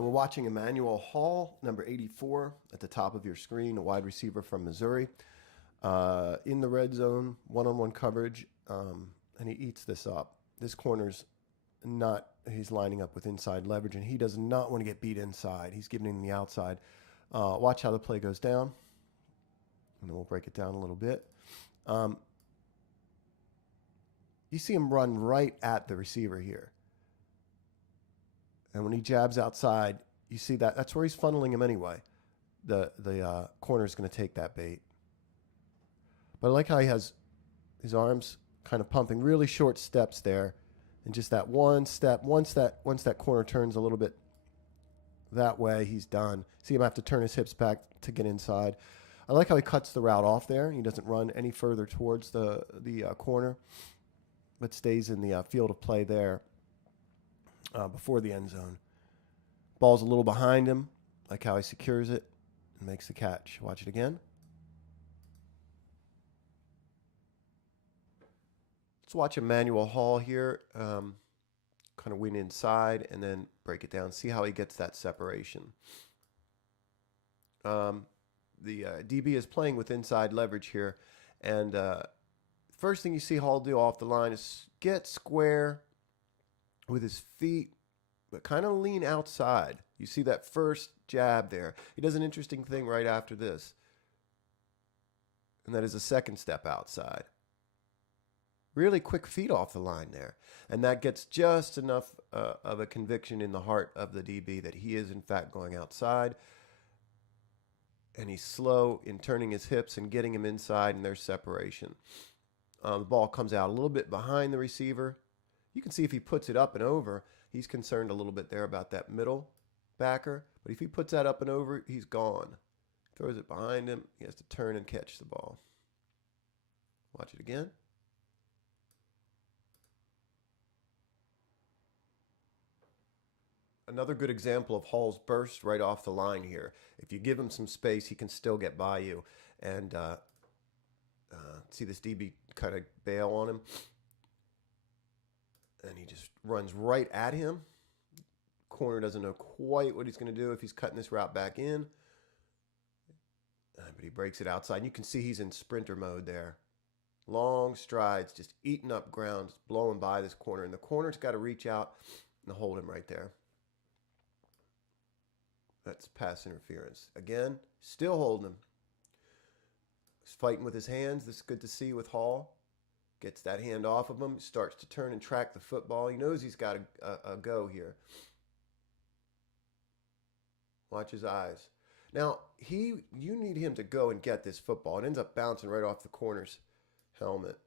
We're watching Emmanuel Hall, number 84, at the top of your screen, a wide receiver from Missouri. In the red zone, one-on-one coverage, and he eats this up. This corner's not, he's lining up with inside leverage, and he does not want to get beat inside. He's giving him the outside. Watch how the play goes down, and then we'll break it down a little bit. You see him run right at the receiver here. And when he jabs outside, you see that that's where he's funneling him anyway. The corner is going to take that bait. But I like how he has his arms kind of pumping, really short steps there. And just that one step, once that corner turns a little bit that way, he's done. See him have to turn his hips back to get inside. I like how he cuts the route off there. He doesn't run any further towards the corner, but stays in the field of play there. Before the end zone. Ball's a little behind him, like how he secures it and makes the catch. Watch it again. Let's watch Emmanuel Hall here. Kind of win inside and then break it down. See how he gets that separation. The DB is playing with inside leverage here. And first thing you see Hall do off the line is get square with his feet, but kind of lean outside. You see that first jab there. He does an interesting thing right after this, and that is a second step outside. Really quick feet off the line there, and that gets just enough of a conviction in the heart of the DB that he is in fact going outside, and he's slow in turning his hips and getting him inside, and there's separation. The ball comes out a little bit behind the receiver. You can see if he puts it up and over, he's concerned a little bit there about that middle backer. But if he puts that up and over, he's gone. Throws it behind him. He has to turn and catch the ball. Watch it again. Another good example of Hall's burst right off the line here. If you give him some space, he can still get by you. And see this DB kind of bail on him. And he just runs right at him. Corner doesn't know quite what he's going to do if he's cutting this route back in. But he breaks it outside. And you can see he's in sprinter mode there. Long strides, just eating up ground, just blowing by this corner. And the corner's got to reach out and hold him right there. That's pass interference. Again, still holding him. He's fighting with his hands. This is good to see with Hall. Gets that hand off of him, starts to turn and track the football. He knows he's got a go here. Watch his eyes. Now, you need him to go and get this football. It ends up bouncing right off the corner's helmet.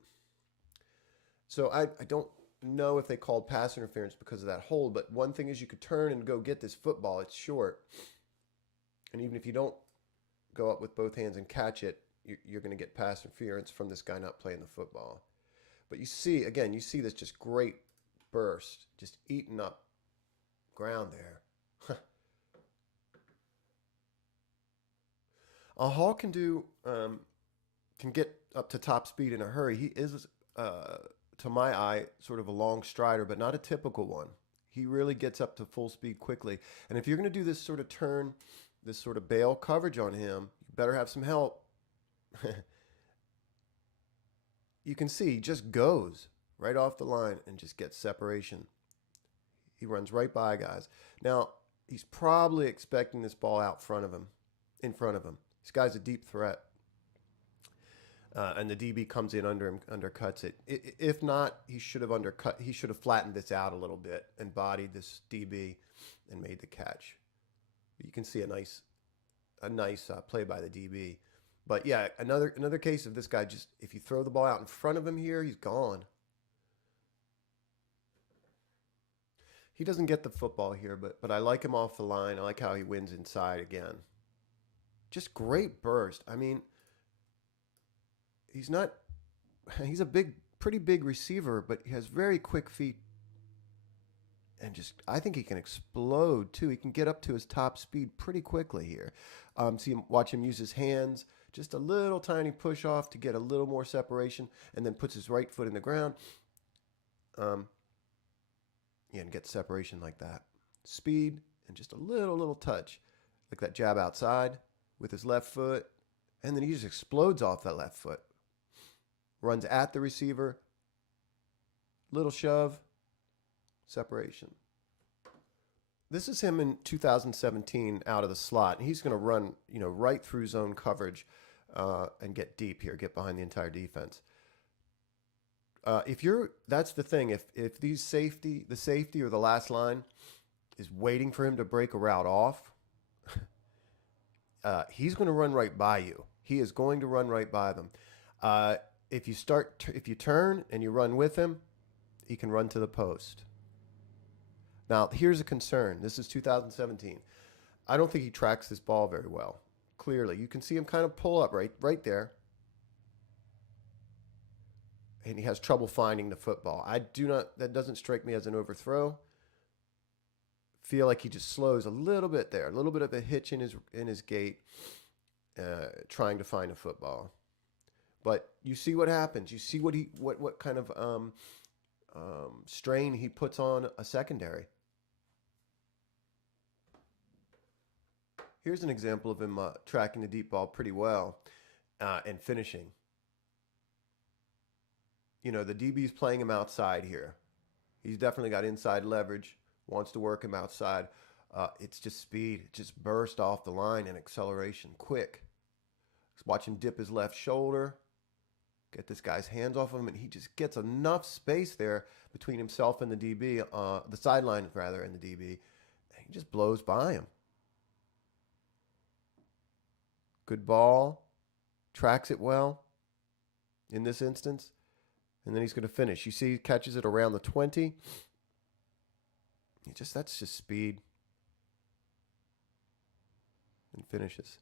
So I don't know if they called pass interference because of that hold, but one thing is you could turn and go get this football. It's short. And even if you don't go up with both hands and catch it, you're going to get pass interference from this guy not playing the football. But you see this just great burst, just eating up ground there. Hall can get up to top speed in a hurry. He is, to my eye, sort of a long strider, but not a typical one. He really gets up to full speed quickly. And if you're going to do this sort of turn, this sort of bail coverage on him, you better have some help. You can see he just goes right off the line and just gets separation. He runs right by guys. Now, he's probably expecting this ball in front of him. This guy's a deep threat. And the DB comes in under him, undercuts it. If not, he should have flattened this out a little bit and bodied this DB and made the catch. You can see a nice play by the DB. But yeah, another case of this guy just, if you throw the ball out in front of him here, he's gone. He doesn't get the football here, but I like him off the line. I like how he wins inside again. Just great burst. I mean, he's a pretty big receiver, but he has very quick feet. And I think he can explode too. He can get up to his top speed pretty quickly here. Watch him use his hands. Just a little tiny push off to get a little more separation, and then puts his right foot in the ground. And get separation like that. Speed and just a little touch, like that jab outside with his left foot, and then he just explodes off that left foot. Runs at the receiver, little shove, separation. This is him in 2017 out of the slot, and he's going to run, right through zone coverage and get deep here, get behind the entire defense. That's the thing. If the safety or the last line is waiting for him to break a route off, he's going to run right by you. He is going to run right by them. If you turn and you run with him, he can run to the post. Now, here's a concern. This is 2017. I don't think he tracks this ball very well. Clearly, you can see him kind of pull up right there. And he has trouble finding the football. That doesn't strike me as an overthrow. Feel like he just slows a little bit there, a little bit of a hitch in his gait, trying to find a football. But you see what happens. You see what kind of strain he puts on a secondary. Here's an example of him tracking the deep ball pretty well and finishing. The DB's playing him outside here. He's definitely got inside leverage, wants to work him outside. It's just speed. It just burst off the line and acceleration, quick. Just watch him dip his left shoulder, get this guy's hands off of him, and he just gets enough space there between himself and the DB, the sideline rather, and the DB. And he just blows by him. Good ball, tracks it well in this instance. And then he's going to finish. You see he catches it around the 20. That's just speed. And finishes.